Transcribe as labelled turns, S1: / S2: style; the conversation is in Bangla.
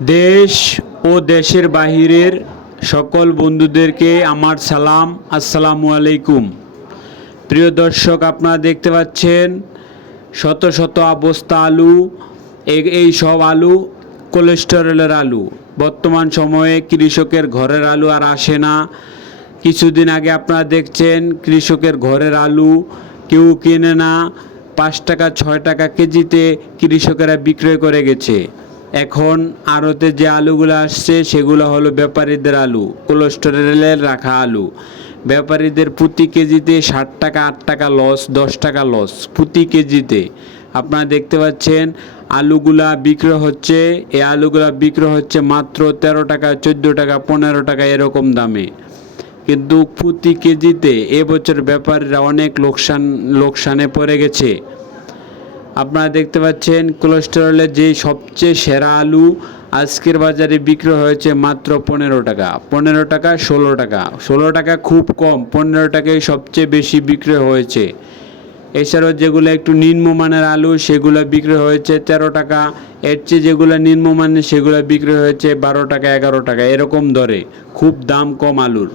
S1: দেশ ও দেশের বাহিরের সকল বন্ধুদেরকে আমার সালাম, আসসালামু আলাইকুম। প্রিয় দর্শক, আপনারা দেখতে পাচ্ছেন শত শত বস্তা আলু এই সব আলু কোলেস্টেরলের আলু। বর্তমান সময়ে কৃষকের ঘরের আলু আর আসে না। কিছুদিন আগে আপনারা দেখছেন কৃষকের ঘরের আলু কেউ কেনে না। পাঁচ টাকা, ছয় টাকা কেজিতে কৃষকেরা বিক্রয় করে গেছে। এখন আড়তে যে আলুগুলো আসছে, সেগুলো হলো ব্যাপারীদের আলু কোলেস্টেরলের রাখা আলু। ব্যাপারীদের প্রতি কেজিতে ষাট টাকা, আট টাকা লস, দশ টাকা লস, প্রতি কেজিতে। আপনারা দেখতে পাচ্ছেন, আলুগুলা বিক্রয় হচ্ছে, এই আলুগুলা বিক্রয় হচ্ছে মাত্র তেরো টাকা, চোদ্দ টাকা, পনেরো টাকা এরকম দামে। কিন্তু প্রতি কেজিতে এবছর ব্যাপারীরা অনেক লোকসান, লোকসানে পড়ে গেছে। আপনারা দেখতে পাচ্ছেন কোলেস্টেরলের যে সবচেয়ে সেরা আলু আজকের বাজারে বিক্রয় হয়েছে মাত্র পনেরো টাকা। পনেরো টাকা, ষোলো টাকা। ষোলো টাকা খুব কম, পনেরো টাকায় সবচেয়ে বেশি বিক্রয় হয়েছে। এছাড়াও যেগুলো একটু নিম্নমানের আলু, সেগুলো বিক্রি হয়েছে তেরো টাকা। এর চেয়ে যেগুলো নিম্নমানের, সেগুলো বিক্রি হয়েছে বারো টাকা, এগারো টাকা, এরকম দরে। খুব দাম কম আলুর।